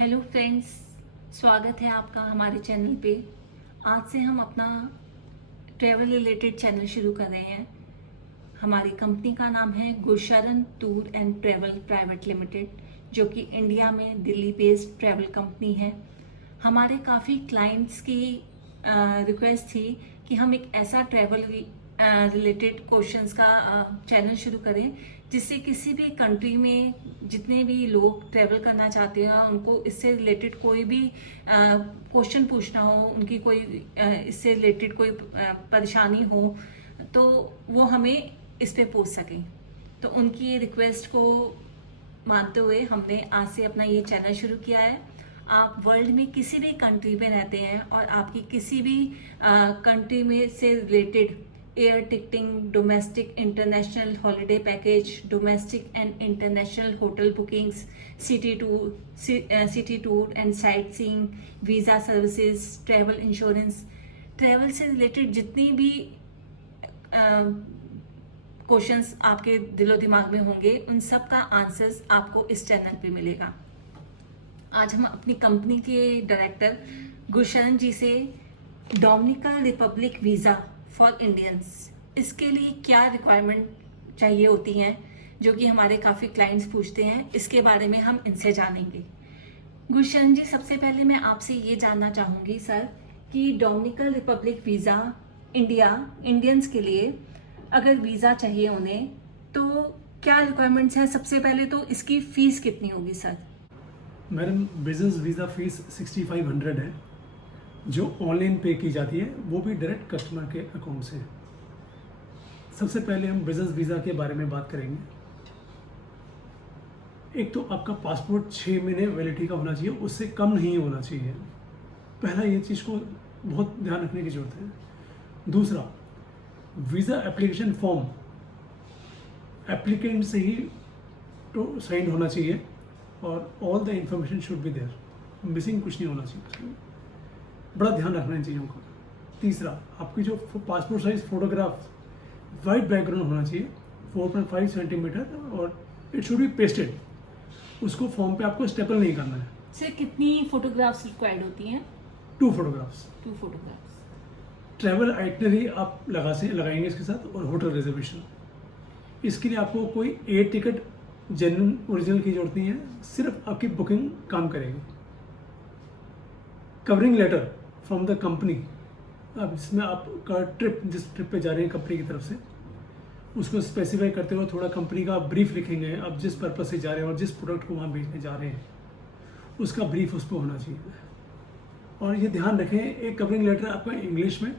Hello friends, स्वागत है आपका हमारे चैनल पे। आज से हम अपना ट्रैवल रिलेटेड चैनल शुरू कर रहे हैं। हमारी कंपनी का नाम है Gursharan tour and travel private limited, जो कि इंडिया में दिल्ली बेस्ड ट्रैवल कंपनी है। हमारे काफ़ी क्लाइंट्स की रिक्वेस्ट थी कि हम एक ऐसा ट्रैवल रिलेटेड क्वेश्चंस का चैनल शुरू करें जिससे किसी भी कंट्री में जितने भी लोग ट्रैवल करना चाहते हैं उनको इससे रिलेटेड कोई भी क्वेश्चन पूछना हो, उनकी कोई इससे रिलेटेड कोई परेशानी हो तो वो हमें इस पे पूछ सकें। तो उनकी रिक्वेस्ट को मानते हुए हमने आज से अपना ये चैनल शुरू किया है। आप वर्ल्ड में किसी भी कंट्री में रहते हैं और आपकी किसी भी कंट्री में से related air ticketing, domestic international holiday package, domestic and international hotel bookings, city tour and sight seeing, visa services, travel insurance, travel से रिलेटेड जितनी भी क्वेश्चंस आपके दिलो दिमाग में होंगे उन सब का आंसर्स आपको इस चैनल पे मिलेगा। आज हम अपनी कंपनी के डायरेक्टर गुरशरण जी से Dominican Republic visa for Indians, इसके लिए क्या रिक्वायरमेंट चाहिए होती हैं जो कि हमारे काफ़ी क्लाइंट्स पूछते हैं, इसके बारे में हम इनसे जानेंगे। गुरशरण जी, सबसे पहले मैं आपसे ये जानना चाहूँगी सर कि डोमिनिकन रिपब्लिक वीज़ा इंडियंस के लिए अगर वीज़ा चाहिए उन्हें तो क्या रिक्वायरमेंट्स हैं? सबसे पहले तो इसकी फ़ीस कितनी होगी sir? Madam, business visa fees 6500 है जो ऑनलाइन पे की जाती है, वो भी डायरेक्ट कस्टमर के अकाउंट से। सबसे पहले हम बिजनेस वीज़ा के बारे में बात करेंगे। एक तो आपका पासपोर्ट 6 महीने वैलिडिटी का होना चाहिए, उससे कम नहीं होना चाहिए। पहला ये चीज़ को बहुत ध्यान रखने की ज़रूरत है। दूसरा, वीज़ा एप्लीकेशन फॉर्म एप्लीकेंट से ही तो साइन होना चाहिए और all the information should be there, missing कुछ नहीं होना चाहिए उसमें। बड़ा ध्यान रखना इन चीज़ों का। तीसरा, आपकी जो passport size photograph white background होना चाहिए 4.5 सेंटीमीटर और इट शुड बी पेस्टेड। उसको फॉर्म पे आपको स्टेपल नहीं करना है। सर, कितनी फोटोग्राफ्स रिक्वायर्ड होती हैं? 2 फोटोग्राफ्स। 2 फोटोग्राफ्स। ट्रैवल आइटनरी आप लगाएंगे इसके साथ और होटल रिजर्वेशन। इसके लिए आपको कोई एयर टिकट जेन्युइन ओरिजिनल की जरूरत नहीं है, सिर्फ आपकी बुकिंग काम करेगी। Covering letter from the company, अब इसमें आपका जिस ट्रिप पे जा रहे हैं कंपनी की तरफ से, उसको स्पेसिफाई करते हुए थोड़ा कंपनी का ब्रीफ लिखेंगे। आप जिस पर्पज से जा रहे हैं और जिस प्रोडक्ट को वहाँ बेचने जा रहे हैं उसका ब्रीफ उस पर होना चाहिए। और ये ध्यान रखें, एक कवरिंग लेटर आपका इंग्लिश में,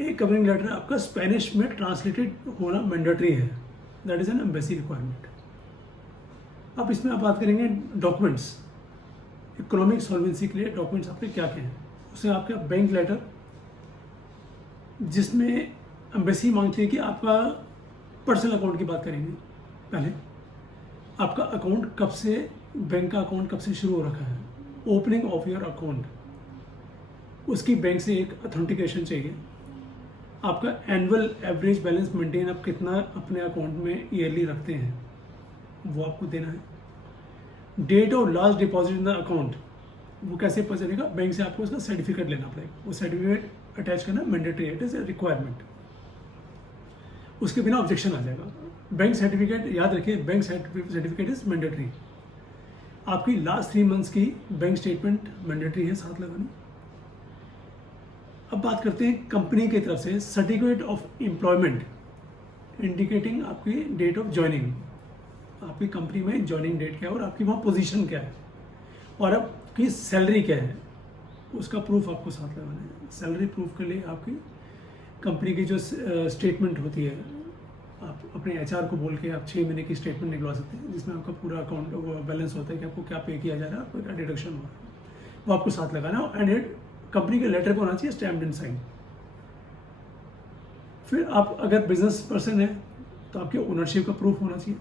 एक कवरिंग लेटर आपका स्पेनिश में ट्रांसलेटेड होना मैंडेटरी है। That is an embassy requirement. अब इसमें आप बात करेंगे डॉक्यूमेंट्स। इकोनॉमिक सॉल्वेंसी के लिए डॉक्यूमेंट्स आपके क्या क्या हैं? उसमें आपका बैंक लेटर, जिसमें एम्बेसी मांगती है कि आपका पर्सनल अकाउंट की बात करेंगे। पहले आपका अकाउंट कब से, बैंक का अकाउंट कब से शुरू हो रखा है, ओपनिंग ऑफ योर अकाउंट, उसकी बैंक से एक ऑथेंटिकेशन चाहिए। आपका एनुअल एवरेज बैलेंस मेंटेन आप कितना अपने अकाउंट में ईयरली रखते हैं वो आपको देना है। Date of last deposit in the account, वो कैसे पता चलेगा? बैंक से आपको उसका सर्टिफिकेट लेना पड़ेगा। वो सर्टिफिकेट अटैच करना मैंडेटरी है, इट इज ए रिक्वायरमेंट। उसके बिना ऑब्जेक्शन आ जाएगा। बैंक सर्टिफिकेट याद रखिए, बैंक सर्टिफिकेट इज मैंडेटरी। आपकी लास्ट 3 मंथ्स की बैंक स्टेटमेंट मैंडेटरी है साथ लगानी। अब बात करते हैं कंपनी की तरफ से सर्टिफिकेट ऑफ एम्प्लॉयमेंट इंडिकेटिंग आपकी डेट ऑफ ज्वाइनिंग, आपकी कंपनी में ज्वाइनिंग डेट क्या है और आपकी वहाँ पोजीशन क्या है और आपकी सैलरी क्या है, उसका प्रूफ आपको साथ लगाना है। सैलरी प्रूफ के लिए आपकी कंपनी की जो स्टेटमेंट होती है, आप अपने एचआर को बोल के आप 6 महीने की स्टेटमेंट निकलवा सकते हैं, जिसमें आपका पूरा अकाउंट बैलेंस होता है कि आपको क्या पे किया जा रहा है, आपको क्या डिडक्शन हो रहा है, वो आपको साथ लगाना है। एंड इट कंपनी के लेटर पर होना चाहिए, स्टैम्प्ड एंड साइन। फिर आप अगर बिजनेस पर्सन है तो आपके ओनरशिप का प्रूफ होना चाहिए।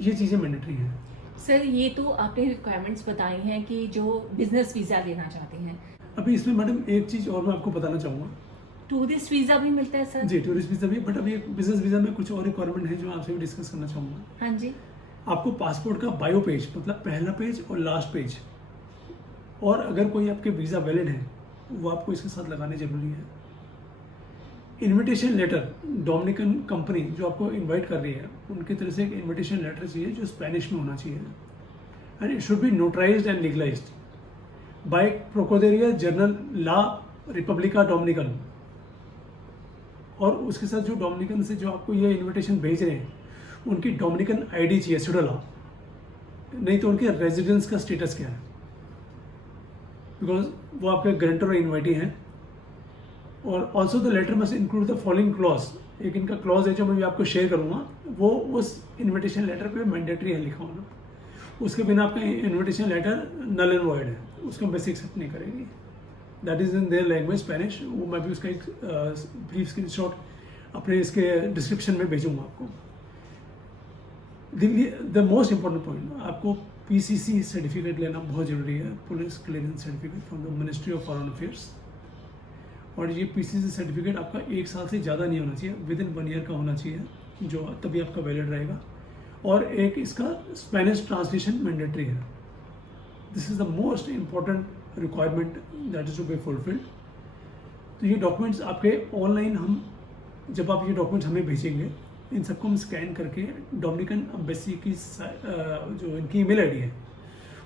ये चीज़ें मैंडेटरी हैं। सर, ये तो आपने रिक्वायरमेंट्स बताई हैं कि जो बिजनेस वीज़ा लेना चाहते हैं। अभी इसमें मैडम एक चीज़ और मैं आपको बताना चाहूँगा। टूरिस्ट वीज़ा भी मिलता है सर? जी, टूरिस्ट वीज़ा भी, बट अभी बिजनेस वीज़ा में कुछ और रिक्वायरमेंट है जो आपसे भी डिस्कस करना चाहूँगा। हाँ जी। आपको पासपोर्ट का बायो पेज, मतलब पहला पेज और लास्ट पेज, और अगर कोई आपके वीज़ा वैलिड है वो आपको इसके साथ लगाने जरूरी है। इनविटेशन लेटर, डोमिनिकन कंपनी जो आपको इनवाइट कर रही है उनकी तरफ से एक इनविटेशन लेटर चाहिए जो स्पेनिश में होना चाहिए, and it should be notarized and legalized by Procuraduria General la Republica Dominican. और उसके साथ जो डोमिनिकन से जो आपको ये इनविटेशन भेज रहे हैं उनकी डोमिनिकन आईडी चाहिए, सुडला, नहीं तो उनके रेजिडेंस का स्टेटस क्या है, बिकॉज वो आपके गारंटर और इनवाइटी हैं। और also the letter must include the following clause, एक इनका क्लॉज है जो मैं भी आपको शेयर करूंगा, वो उस इनविटेशन लेटर पे मैंडेटरी है लिखा होना, उसके बिना आपका invitation letter null and void है, उसको एम्बेसी एक्सेप्ट नहीं करेगी। That is in their language Spanish. वो मैं भी उसका एक ब्रीफ स्क्रीनशॉट अपने इसके डिस्क्रिप्शन में भेजूंगा आपको। द मोस्ट इंपॉर्टेंट पॉइंट, आपको पीसीसी सर्टिफिकेट लेना बहुत ज़रूरी है, police clearance certificate from the ministry of foreign affairs. और ये पीसीसी सर्टिफिकेट आपका 1 साल से ज़्यादा नहीं होना चाहिए, विद इन 1 ईयर का होना चाहिए, जो तभी आपका वैलिड रहेगा। और एक इसका स्पेनिश ट्रांसलेशन मैंडेटरी है। This is the most important requirement that is to be fulfilled. तो ये डॉक्यूमेंट्स आपके ऑनलाइन, हम जब आप ये डॉक्यूमेंट्स हमें भेजेंगे, इन सबको हम स्कैन करके डोमिनिकन एम्बेसी की जो इनकी ईमेल आईडी है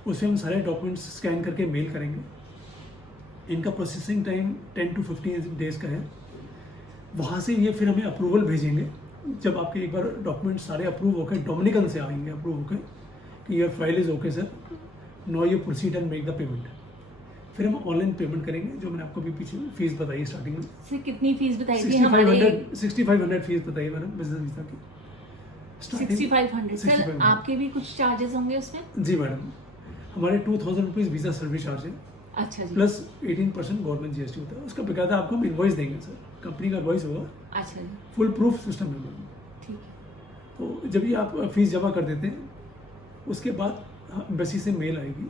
उससे हम सारे डॉक्यूमेंट्स स्कैन करके मेल करेंगे। इनका प्रोसेसिंग टाइम 10 to 15 डेज़ का है। वहाँ से ये फिर हमें अप्रूवल भेजेंगे। जब आपके एक बार डॉक्यूमेंट सारे अप्रूव होकर डोमिनिकन से आएंगे अप्रूव होकर कि your file is okay sir, now you proceed and make the payment, फिर हम ऑनलाइन पेमेंट करेंगे। जो मैंने आपको भी पीछे फीस बताई स्टार्टिंग में, सर कितनी फीस बताई थी हमारे? 6500 फीस बताई मैडम बिजनेस वीज़ा की। 6500। सर 6500 आपके भी कुछ चार्जेस होंगे उसमें? जी मैडम, हमारे 2000 रुपीज़ वीज़ा सर्विस चार्ज है, अच्छा जी। प्लस 18% गवर्नमेंट जीएसटी होता है। उसका बेकायदा आपको हम इनवॉइस देंगे सर, कंपनी का इनवॉइस होगा, अच्छा जी, फुल प्रूफ सिस्टम है मैडम। ठीक है। तो जब ये आप फीस जमा कर देते हैं उसके बाद एम्बेसी से मेल आएगी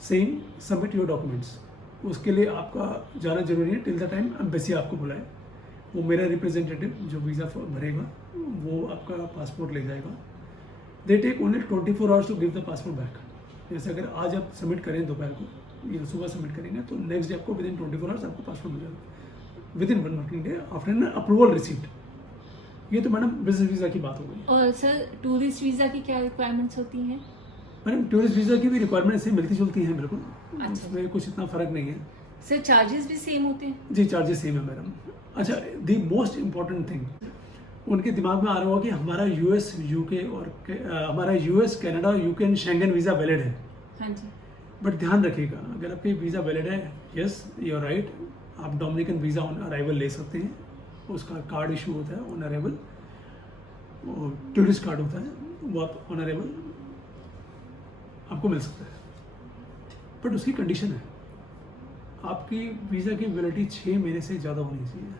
सेम सबमिट योर डॉक्यूमेंट्स। उसके लिए आपका जाना जरूरी है टिल द टाइम एम्बेसी आपको बुलाए। वो मेरा रिप्रेजेंटेटिव जो वीज़ा भरेगा वो आपका पासपोर्ट ले जाएगा। They take only 24 hours to give the passport back. जैसे अगर आज आप सबमिट करें दोपहर को या सुबह सबमिट करेंगे तो नेक्स्ट डे आपको विद इन 24 आवर्स आपको पासपोर्ट मिल जाएगा, with in 1 working day after an approval received. ये तो मैडम बिजनेस वीज़ा की बात हो गई। और सर टूरिस्ट वीज़ा की क्या रिक्वायरमेंट्स होती हैं? मैडम टूरिस्ट वीज़ा की भी रिक्वायरमेंट से मिलती जुलती हैं बिल्कुल, अच्छा। उसमें कुछ इतना फ़र्क नहीं है। सर चार्जेस भी सेम होते हैं? जी चार्जेस सेम है मैडम। अच्छा, द मोस्ट इम्पॉर्टेंट थिंग उनके दिमाग में आ रहा होगा कि हमारा यूएस यूके और हमारा US Canada UK and Schengen visa valid है। हाँ जी। बट ध्यान रखिएगा, अगर आपके वीज़ा वैलिड है, यस यू आर राइट, आप डोमिनिकन वीज़ा ऑन अराइवल ले सकते हैं। उसका कार्ड इशू होता है ऑन अराइवल, टूरिस्ट कार्ड होता है, वो आप ऑन अराइवल आपको मिल सकता है। बट उसकी कंडीशन है आपकी वीज़ा की वैलिडिटी 6 महीने से ज़्यादा होनी चाहिए।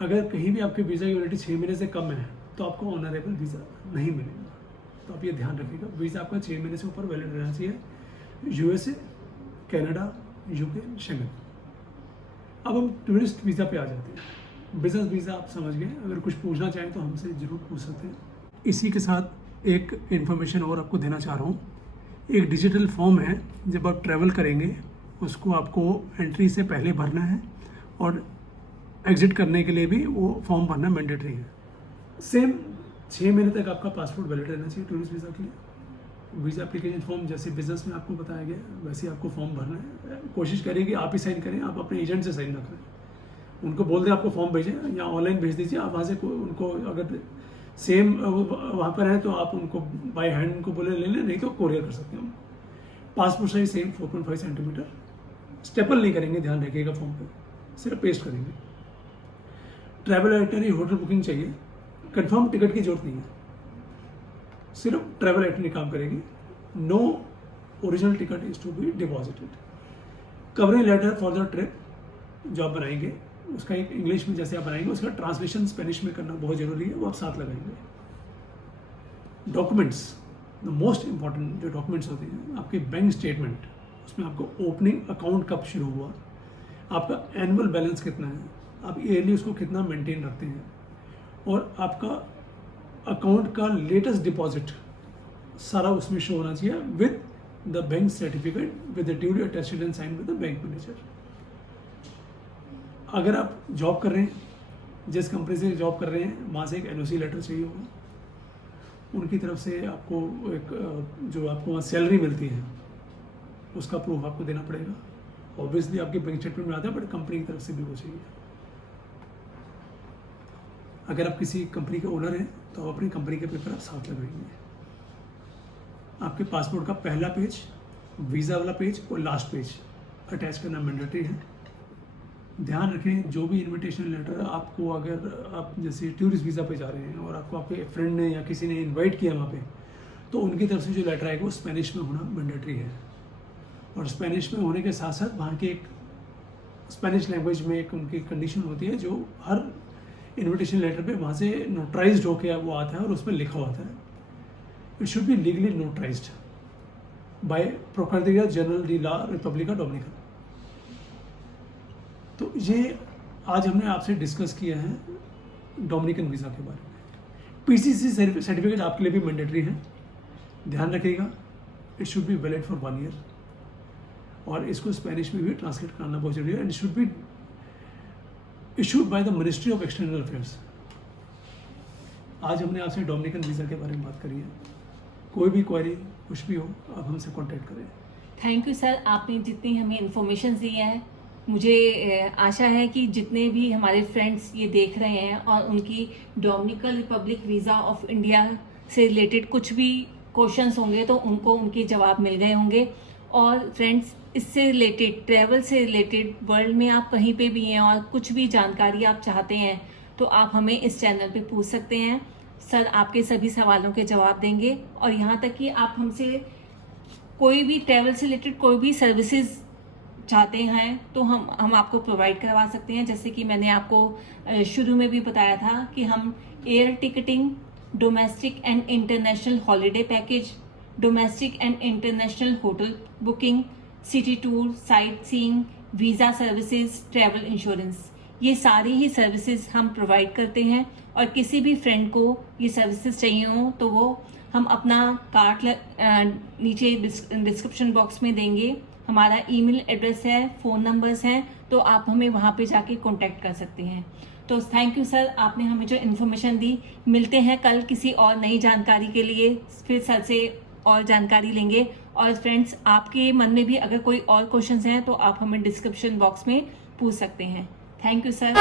अगर कहीं भी आपकी वीज़ा की वैलिडिटी 6 महीने से कम है तो आपको ऑन अराइवल वीज़ा नहीं मिलेगा। तो आप ये ध्यान रखिएगा, वीज़ा आपका 6 महीने से ऊपर वैलिड रहना चाहिए, यूएसए, कनाडा, यूके, शेंगन। अब हम टूरिस्ट वीज़ा पे आ जाते हैं। बिजनेस वीज़ा आप समझ गए, अगर कुछ पूछना चाहें तो हमसे ज़रूर पूछ सकते हैं। इसी के साथ एक इन्फॉर्मेशन और आपको देना चाह रहा हूँ। एक डिजिटल फॉर्म है, जब आप ट्रैवल करेंगे उसको आपको एंट्री से पहले भरना है और एग्जिट करने के लिए भी वो फॉर्म भरना मैंडेटरी है। सेम 6 महीने तक आपका पासपोर्ट वैलिड रहना चाहिए टूरिस्ट वीज़ा के लिए। वीज़ा एप्लीकेशन फॉर्म जैसे बिजनेस में आपको बताया गया वैसे आपको फॉर्म भरना है। कोशिश करें कि आप ही साइन करें, आप अपने एजेंट से साइन ना करें। उनको बोल दें आपको फॉर्म भेजें या ऑनलाइन भेज दीजिए। आप वहाँ से उनको अगर सेम वहाँ पर है तो आप उनको बाय हैंड उनको बोले ले लें, नहीं तो कोरियर कर सकते हैं। Passport size same 4.5 centimetre. Staple नहीं करेंगे, ध्यान रखिएगा फॉर्म पे, सिर्फ पेस्ट करेंगे। ट्रैवल आइटनरी होटल बुकिंग चाहिए, कंफर्म टिकट की जरूरत नहीं है, सिर्फ ट्रैवल आइटनरी काम करेगी। No original ticket is to be deposited. Covering letter for the trip जो आप बनाएंगे उसका एक इंग्लिश में जैसे आप बनाएंगे उसका ट्रांसलेशन स्पेनिश में करना बहुत जरूरी है, वो आप साथ लगाएंगे। डॉक्यूमेंट्स, द मोस्ट इंपॉर्टेंट जो डॉक्यूमेंट्स होते हैं, आपके बैंक स्टेटमेंट, उसमें आपको ओपनिंग अकाउंट कब शुरू हुआ, आपका एनुअल बैलेंस कितना है, आप ईयरली उसको कितना मेंटेन रखते हैं, और आपका अकाउंट का लेटेस्ट डिपॉजिट सारा उसमें शो होना चाहिए with the bank certificate with the duly attested and sign with the bank manager. अगर आप जॉब कर रहे हैं, जिस कंपनी से जॉब कर रहे हैं वहाँ से एक एनओसी लेटर चाहिए होगा, उनकी तरफ से आपको एक जो आपको वहाँ सैलरी मिलती है उसका प्रूफ आपको देना पड़ेगा। ऑब्वियसली आपके बैंक स्टेटमेंट में आता है, बट कंपनी की तरफ से भी वो चाहिए। अगर आप किसी कंपनी के ओनर हैं तो आप अपनी कंपनी के पेपर आप साथ लगाएंगे। आपके पासपोर्ट का पहला पेज, वीज़ा वाला पेज और लास्ट पेज अटैच करना मैंडेटरी है। ध्यान रखें, जो भी इनविटेशन लेटर आपको, अगर आप जैसे टूरिस्ट वीज़ा पे जा रहे हैं और आपको आपके फ्रेंड ने या किसी ने इनवाइट किया वहाँ पे, तो उनकी तरफ से जो लेटर आएगा वो स्पेनिश में होना मैंडेटरी है। और स्पेनिश में होने के साथ साथ वहाँ के एक स्पेनिश लैंग्वेज में एक उनकी कंडीशन होती है जो हर इनविटेशन लेटर पे वहाँ से नोटराइज्ड होकर वो आता है और उसमें लिखा होता है, it should be legally notarized by Procurator General de la Republica Dominican. तो ये आज हमने आपसे डिस्कस किया है डोमिनिकन वीज़ा के बारे में। पीसीसी सर्टिफिकेट आपके लिए भी मैंडेटरी है, ध्यान रखिएगा। It should be valid for 1 year और इसको स्पेनिश में भी ट्रांसलेट करना बहुत जरूरी है। And should be issued by the ministry of external affairs. आज हमने आपसे डोमिनिकन वीज़ा के बारे में बात करी है। कोई भी क्वेरी कुछ भी हो आप हमसे कांटेक्ट करें। थैंक यू सर, आपने जितनी हमें इन्फॉर्मेशन दी है, मुझे आशा है कि जितने भी हमारे फ्रेंड्स ये देख रहे हैं और उनकी Dominican Republic visa of India से रिलेटेड कुछ भी क्वेश्चंस होंगे तो उनको उनके जवाब मिल गए होंगे। और फ्रेंड्स, इससे रिलेटेड, ट्रैवल से रिलेटेड वर्ल्ड में आप कहीं पे भी हैं और कुछ भी जानकारी आप चाहते हैं तो आप हमें इस चैनल पे पूछ सकते हैं। सर आपके सभी सवालों के जवाब देंगे। और यहाँ तक कि आप हमसे कोई भी ट्रैवल से रिलेटेड कोई भी सर्विसेज चाहते हैं तो हम आपको प्रोवाइड करवा सकते हैं। जैसे कि मैंने आपको शुरू में भी बताया था कि हम air ticketing, domestic and international holiday package, domestic and international hotel booking, city tour, sight seeing, visa services, travel insurance, ये सारी ही सर्विसेज हम प्रोवाइड करते हैं। और किसी भी फ्रेंड को ये सर्विसेज चाहिए हो तो वो हम अपना कार्ड नीचे डिस्क्रिप्शन बॉक्स में देंगे। हमारा ईमेल एड्रेस है, फ़ोन नंबर्स हैं, तो आप हमें वहाँ पे जाके कांटेक्ट कर सकते हैं। तो थैंक यू सर, आपने हमें जो इन्फॉर्मेशन दी। मिलते हैं कल किसी और नई जानकारी के लिए, फिर सर से और जानकारी लेंगे। और फ्रेंड्स, आपके मन में भी अगर कोई और क्वेश्चंस हैं तो आप हमें डिस्क्रिप्शन बॉक्स में पूछ सकते हैं। Thank you sir.